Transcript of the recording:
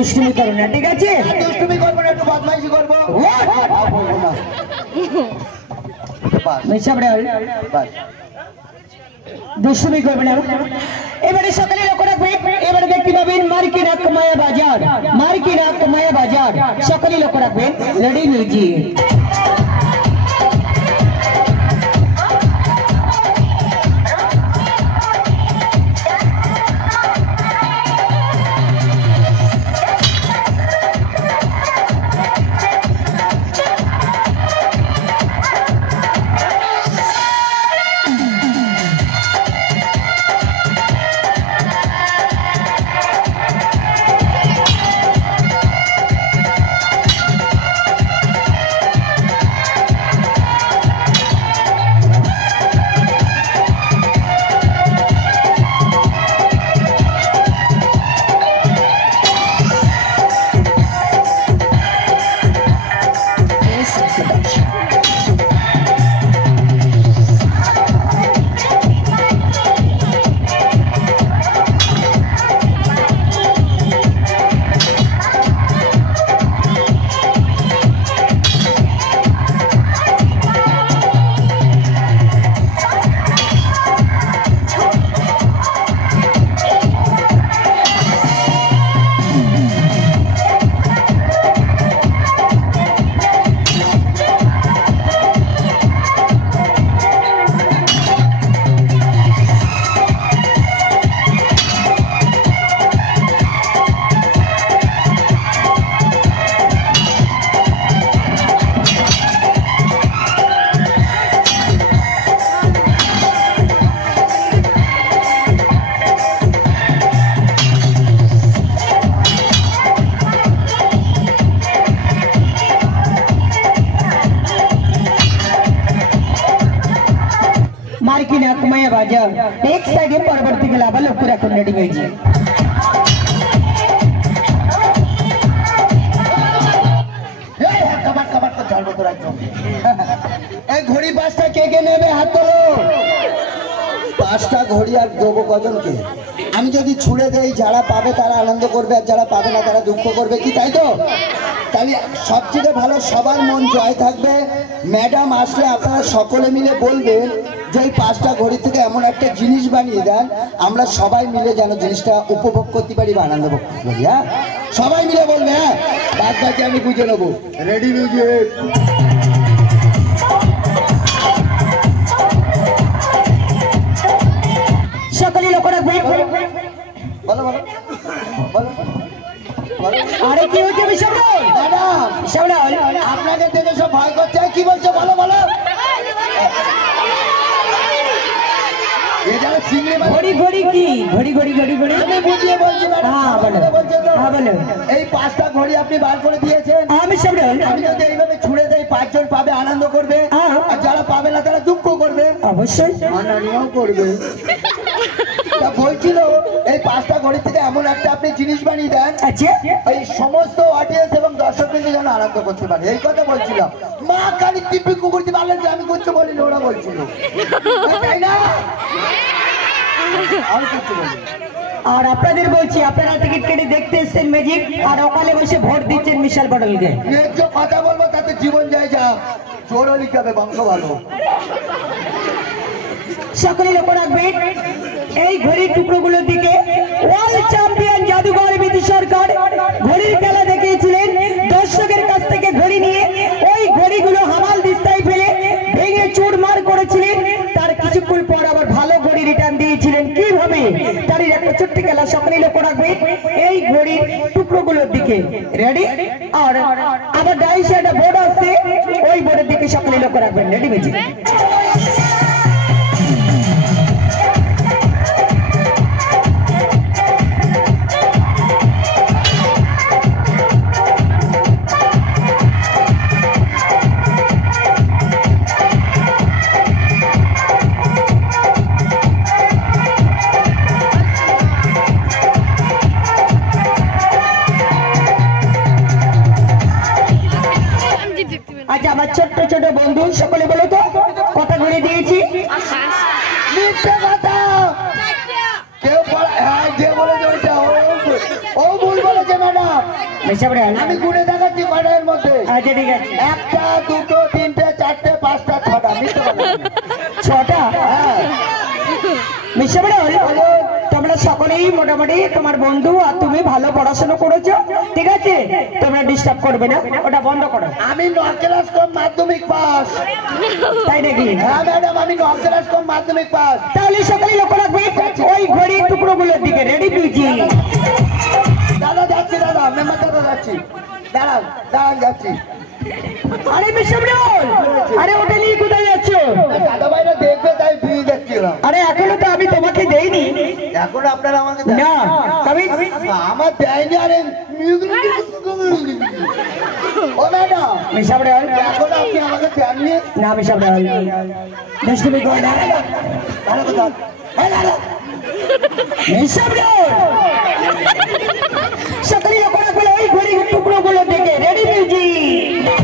দুষ্টুমি করো না, ঠিক আছে? দুষ্টুমি করবো না, একটু বদমাইশি করবো। দুষ্টুমি করবে না। এবারে সকালে লক্ষ্য রাখবে, এবারে দেখতে পাবেন মার্কিনাক মায়া বাজার, মার্কিনাক মায়া বাজার, সকালে লক্ষ্য রাখবেন। Ready music. मार्किनाक माया बाजार एक साइड परवर्ती के लाभ लोग पूरा कर रेडी भेजी। घड़ी पाँचटा के नेबे हाथ तोलो। पाँचटा घड़ी আর দেবো কজনকে? আমি যদি ছুড়ে দেই যারা পাবে তারা আনন্দ করবে আর যারা পাবে না তারা দুঃখ করবে, কি তাই তো? তাহলে সবচেয়ে ভালো সবার মন জয় থাকবে। ম্যাডাম আসলে আপনারা সকলে মিলে বলবেন যে এই পাঁচটা ঘড়ি থেকে এমন একটা জিনিস বানিয়ে দেন আমরা সবাই মিলে যেন জিনিসটা উপভোগ করতে পারি বা আনন্দ করতে পারি। হ্যাঁ, সবাই মিলে বলবে। হ্যাঁ, বাদ বাকি আমি বুঝে নেবো। Ready music. সকলে লক্ষ্য রাখবে। বলো বলো বলো। আরে কি হচ্ছে বিশাবল? ম্যাডাম বিশাবল আপনাকে দেখে সব ভয় করছে। কি বলছো বলো বলো। ঘড়ি ঘড়ি কি ঘড়ি ঘড়ি ঘড়ি ঘড়ি আমি বুঝিয়ে বলছি ম্যাডাম। হ্যাঁ বলো। হ্যাঁ বলো। এই পাঁচটা ঘড়ি আপনি বার করে দিয়েছেন। আমি সাবল আমি যদি এইভাবে ছুড়ে দেই পাঁচজন পাবে আনন্দ করবে আর যারা পাবে না তারা দুঃখ করবে। অবশ্যই আনন্দও করবে। তা বলছিল এই পাঁচটা ঘড়ি থেকে এমন একটা আপনি জিনিস বানিয়ে দেন আচ্ছা এই সমস্ত অডিয়েন্স এবং দর্শক কিন্তু যেন আনন্দ করতে পারে। এই কথা বলছিলাম। মা কালী দিব্যি কুকুরটি পারলেন যে আমি করতে বলিনি, ওরা বলছিল তাই না? আমি করতে বলি। আর আপনাদের বলছি আপনারা টিকিট কেটে দেখতে এসেছেন ম্যাজিক আর অকালে বসে ভোট দিচ্ছেন মিশাল পটলকে। ন্যায্য কথা বলবো তাতে জীবন যায় যা। চোরও লিখাবে বংশ ভালো। সকলে লক্ষ্য রাখবেন এই ঘড়ির টুকরোগুলোর দিকে। ওয়ার্ল্ড চ্যাম্পিয়ন জাদুঘর বিধি সরকার ঘড়ির খেলা দেখিয়েছিলেন। দর্শকের কাছ থেকে ঘড়ি নিয়ে ওই ঘড়িগুলো হামাল দিস্তায় ফেলে ভেঙে চুরমার করেছিলেন। তার কিছুক্ষণ পর আবার ভালো ঘড়ি রিটার্ন দিয়েছিলেন। কিভাবে তার একটা ছোট্ট খেলা। সকলে লক্ষ্য রাখবেন এই ঘড়ির টুকরোগুলোর দিকে। রেডি? আর আবার ডাইসে একটা বোর্ড আছে, ওই বোর্ডের দিকে সকলে লক্ষ্য রাখবেন। রেডি বেজি? আচ্ছা আমার ছোট্ট ছোট বন্ধু সকলে বলো তো কটা ঘড়ি দিয়েছি? মিথ্যে কথা। কেউ যে বলেছে ওইটা ও ভুল বলেছে ম্যাডাম। আমি গুনে দেখাচ্ছি কটার মধ্যে। আচ্ছা ঠিক আছে। 1টা 2টো 3টে 4টে 5টা 6টা মিথ্যে কথা। 6টা। হ্যাঁ মিস্টার তোমরা সকলেই মোটামুটি তোমার বন্ধু আর তুমি ভালো পড়াশোনা করেছো, ঠিক আছে, তোমরা ডিস্টার্ব করবে না, ওটা বন্ধ করো। আমি 9 ক্লাস কম মাধ্যমিক পাস। তাই নাকি? হ্যাঁ ম্যাডাম আমি 9 ক্লাস কম মাধ্যমিক পাস। তাহলে সকলেই লক্ষ্য রাখবে ওই ঘড়ির টুকরোগুলোর দিকে। Ready PG? দাদা যাচ্ছি, দাদা মেম্বার দাদা যাচ্ছি, দাঁড়ান দাঁড়ান যাচ্ছি। আরে মিস্টার আরে ওটা নিয়ে কোথায় যাচ্ছ? দাদা ভাইরা দেখবে তাই দিয়ে যাচ্ছিলাম। আরে এখনো তো আমি তোমাকে দেইনি। এখন আপনারা আমাকে না কবি আমার দেয়নি। আরে ও ম্যাডাম মিস্টার এখন আপনি আমাকে দেননি। না মিস্টার দুষ্টুমি করো না। সকলেই লক্ষ্য রাখবে ওই ঘড়ির টুকরোগুলোর দিকে। Ready music?